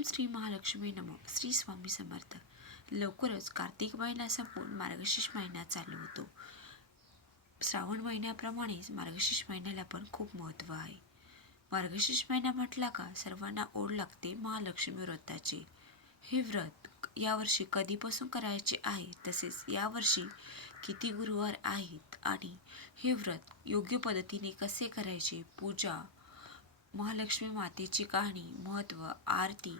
ओम श्री महालक्ष्मी नमो. श्री स्वामी समर्थ. लवकरच कार्तिक महिना संपून मार्गशीर्ष महिना चालू होतो. श्रावण महिन्याप्रमाणेच मार्गशीर्ष महिन्याला पण खूप महत्त्व आहे. मार्गशीर्ष महिना म्हटला का सर्वांना ओढ लागते महालक्ष्मी व्रताची. हे व्रत यावर्षी कधीपासून करायचे आहे तसेच यावर्षी किती गुरुवार आहेत आणि हे व्रत योग्य पद्धतीने कसे करायचे? पूजा महालक्ष्मी मातेची कहाणी महत्त्व आरती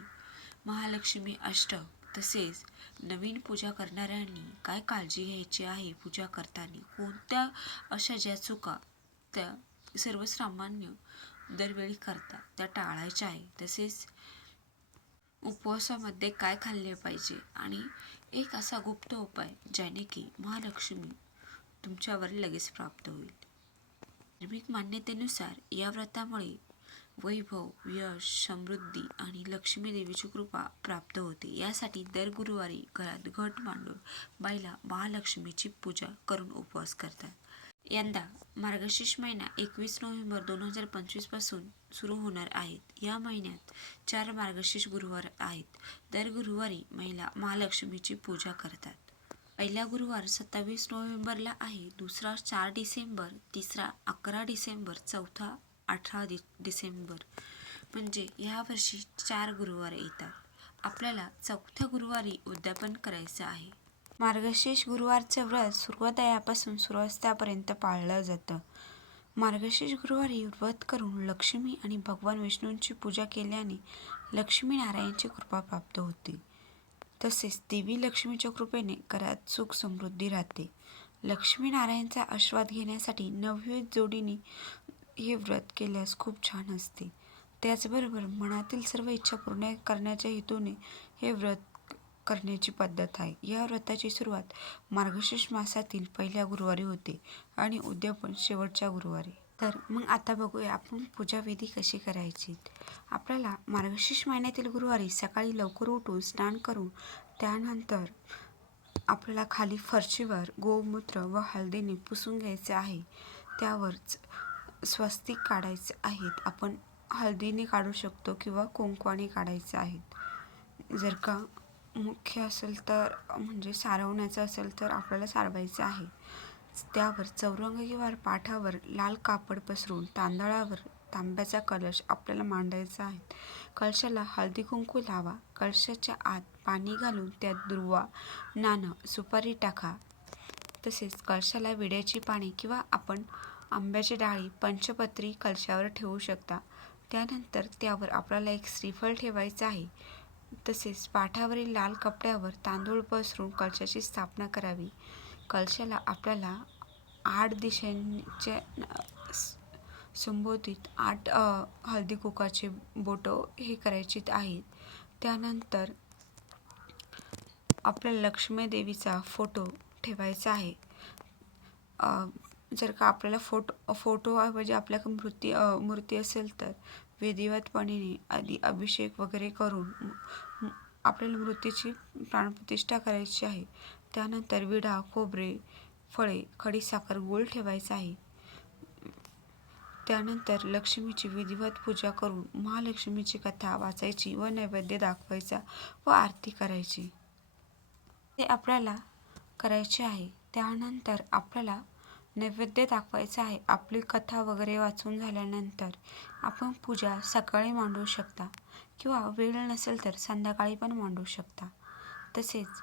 महालक्ष्मी अष्टक तसेच नवीन पूजा करणाऱ्यांनी काय काळजी घ्यायची आहे पूजा करताना? कोणत्या अशा ज्या चुका त्या सर्वसामान्य दरवेळी करतात त्या टाळायच्या आहे? तसेच उपवासामध्ये काय खाल्ले पाहिजे? आणि एक असा गुप्त उपाय ज्याने की महालक्ष्मी तुमच्यावर लगेच प्राप्त होईल. धार्मिक मान्यतेनुसार या व्रतामुळे वैभव यश समृद्धी आणि लक्ष्मी देवीची कृपा प्राप्त होते. यासाठी दर गुरुवारी घरात घट मांडून बाईला महालक्ष्मीची पूजा करून उपवास करतात. यंदा मार्गशीर्ष महिना एकवीस नोव्हेंबर दोन हजार पंचवीसपासून सुरू होणार आहेत या महिन्यात चार मार्गशीर्ष गुरुवार आहेत. दर गुरुवारी महिला महालक्ष्मीची पूजा करतात. पहिला गुरुवार सत्तावीस नोव्हेंबरला आहे. दुसरा चार डिसेंबर तिसरा अकरा डिसेंबर चौथा अठरा दि डिसेंबर. म्हणजे यावर्षी चार गुरुवार येतात. आपल्याला चौथ्या गुरुवारी उद्यापन करायचं आहे. मार्गशीर्ष गुरुवारचं व्रत सूर्योदयापासून सूर्यास्तापर्यंत पाळलं जातं. मार्गशीर्ष गुरुवारी व्रत करून लक्ष्मी आणि भगवान विष्णूंची पूजा केल्याने लक्ष्मीनारायणची कृपा प्राप्त होते. तसेच देवी लक्ष्मीच्या कृपेने घरात सुख समृद्धी राहते. लक्ष्मीनारायणचा आस्वाद घेण्यासाठी नववी जोडीने हे व्रत केल्यास खूप छान असते. त्याचबरोबर मनातील सर्व इच्छा पूर्ण करण्याच्या हेतूने हे व्रत करण्याची पद्धत आहे. या व्रताची सुरुवात मार्गशीर्ष मासातील पहिल्या गुरुवारी होते आणि उद्यापन शेवटच्या गुरुवारी. तर मग आता बघूया आपण पूजाविधी कशी करायची. आपल्याला मार्गशीर्ष महिन्यातील गुरुवारी सकाळी लवकर उठून स्नान करून त्यानंतर आपल्याला खाली फरशीवर गोमूत्र व हळदीने पुसून घ्यायचे आहे. त्यावरच स्वस्तिक काढायचे आहेत. आपण हळदीने काढू शकतो किंवा कुंकवाने काढायचे आहेत. जर का मुख्य असेल तर म्हणजे सारवण्याचं असेल तर आपल्याला सारवायचं आहे. त्यावर चौरंग किंवा पाठावर लाल कापड पसरून तांदळावर तांब्याचा कलश आपल्याला मांडायचा आहे. कलशाला हळदी कुंकू लावा. कलशाच्या आत पाणी घालून त्यात दुर्वा नाणं सुपारी टाका. तसेच कलशाला विड्याची पाने किंवा आपण आंब्याची डाळी पंचपत्री कलशावर ठेवू शकता. त्यानंतर त्यावर आपल्याला एक श्रीफळ ठेवायचं आहे. तसेच पाठावरील लाल कपड्यावर तांदूळ पसरून कलशाची स्थापना करावी. कलशाला आपल्याला आठ दिशांच्या संबोधित आठ हळदी कुकाचे बोटं हे करायचे आहेत. त्यानंतर आपल्या लक्ष्मी देवीचा फोटो ठेवायचा आहे. जर का आपल्याला फोटो फोटोऐवजी आपल्याकडे मूर्ती मूर्ती असेल तर विधिवतपणे आधी अभिषेक वगैरे करून आपल्याला मूर्तीची प्राणप्रतिष्ठा करायची आहे. त्यानंतर विडा खोबरे फळे खडीसाखर गोल ठेवायचा आहे. त्यानंतर लक्ष्मीची विधिवत पूजा करून महालक्ष्मीची कथा वाचायची व नैवेद्य दाखवायचा व आरती करायची. ते आपल्याला करायचे आहे. त्यानंतर आपल्याला नैवेद्य दाखवायचा आहे. आपली कथा वगैरे वाचून झाल्यानंतर आपण पूजा सकाळी मांडू शकता किंवा वेळ नसेल तर संध्याकाळी पण मांडू शकता. तसेच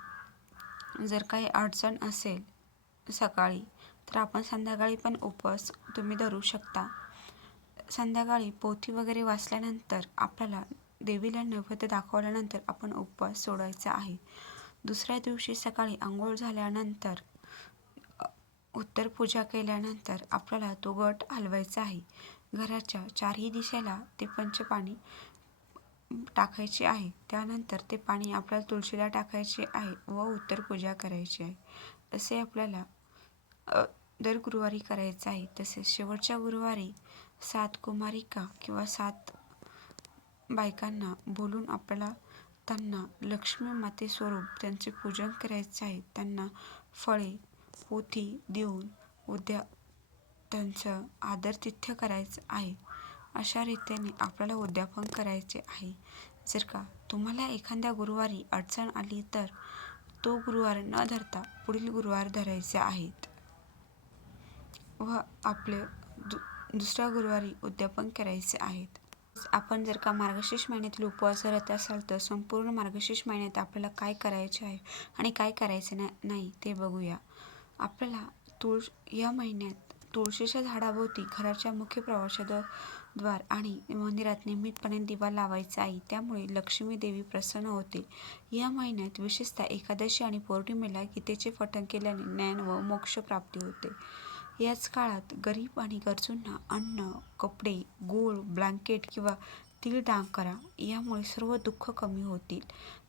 जर काही अडचण असेल सकाळी तर आपण संध्याकाळी पण उपवास तुम्ही धरू शकता. संध्याकाळी पोथी वगैरे वाचल्यानंतर आपल्याला देवीला नैवेद्य दाखवल्यानंतर आपण उपवास सोडायचा आहे. दुसऱ्या दिवशी सकाळी आंघोळ झाल्यानंतर उत्तर पूजा केल्यानंतर आपल्याला तो गट हलवायचा आहे. घराच्या चारही दिशेला ते पंचपाणी टाकायचे आहे. त्यानंतर ते पाणी आपल्याला तुळशीला टाकायचे आहे व उत्तर पूजा करायची आहे. असे आपल्याला दर गुरुवारी करायचं आहे. तसेच शेवटच्या गुरुवारी सात कुमारिका किंवा सात बायकांना बोलून आपल्याला त्यांना लक्ष्मी माते स्वरूप त्यांचे पूजन करायचे आहे. त्यांना फळे पोथी देऊन उद्या त्यांचं आदरतिथ्य करायचं आहे. अशा रीतीने आपल्याला उद्यापन करायचे आहे. जर का तुम्हाला एखाद्या गुरुवारी अडचण आली तर तो गुरुवार न धरता पुढील गुरुवार धरायचे आहेत. व आपले दु दुसऱ्या गुरुवारी उद्यापन करायचे आहेत. आपण जर का मार्गशीर्ष महिन्यातील उपवास करत असाल तर संपूर्ण मार्गशीर्ष महिन्यात आपल्याला काय करायचे आहे आणि काय करायचे ना नाही ते बघूया. आपल्याला तुळस या महिन्यात तुळशीच्या झाडाभोवती घराच्या मुख्य प्रवाशाद द्वार आणि मंदिरात नियमितपणे दिवा लावायचा आहे. त्यामुळे लक्ष्मी देवी प्रसन्न होतील. या महिन्यात विशेषतः एकादशी आणि पौर्णिमेला गीतेचे पठण केल्याने ज्ञान व मोक्ष प्राप्ती होते. याच काळात गरीब आणि गरजूंना अन्न कपडे गोळ ब्लँकेट किंवा तिळ दान करा. यामुळे सर्व दुःख कमी होतील.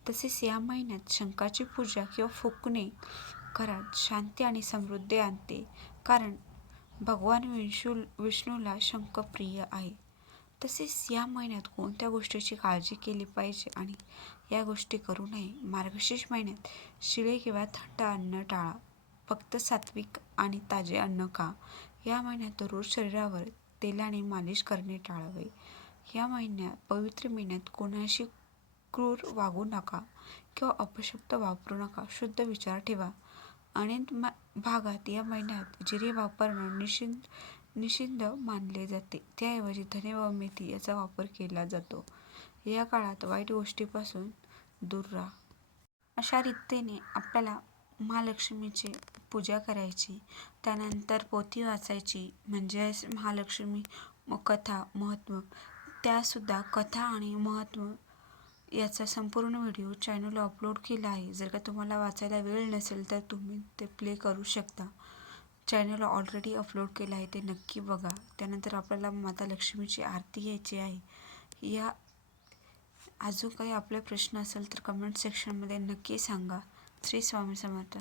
तसेच या महिन्यात शंकाची पूजा किंवा फुकणे घरात शांती आणि समृद्धी आणते. कारण भगवान विष्णू विष्णूला शंख प्रिय आहे. तसेच या महिन्यात कोणत्या गोष्टीची काळजी केली पाहिजे आणि या गोष्टी करू नये? मार्गशीर्ष महिन्यात शिळे किंवा थंड अन्न टाळा. फक्त सात्विक आणि ताजे अन्न खा. या महिन्यात दररोज शरीरावर तेलाने मालिश करणे टाळावे. या महिन्यात पवित्र महिन्यात कोणाशी क्रूर वागू नका किंवा अपशब्द वापरू नका. शुद्ध विचार ठेवा. अनेक भागात या महिन्यात जिरे वापरणं निषिद्ध निषिद्ध मानले जाते. त्याऐवजी धने व मेथी याचा वापर केला जातो. या काळात वाईट गोष्टीपासून दूर राहा. अशा रीतीने आपल्याला महालक्ष्मीची पूजा करायची. त्यानंतर पोथी वाचायची. म्हणजेच महालक्ष्मी कथा महत्त्व. त्यासुद्धा कथा आणि महत्त्व याचा संपूर्ण व्हिडिओ चॅनलला अपलोड केला आहे. जर का तुम्हाला वाचायला वेळ नसेल तर तुम्ही ते प्ले करू शकता. चॅनलला ऑलरेडी अपलोड केलं आहे ते नक्की बघा. त्यानंतर आपल्याला माता लक्ष्मीची आरती घ्यायची आहे. या अजून काही आपले प्रश्न असेल तर कमेंट सेक्शनमध्ये नक्की सांगा. श्री स्वामी समर्थ.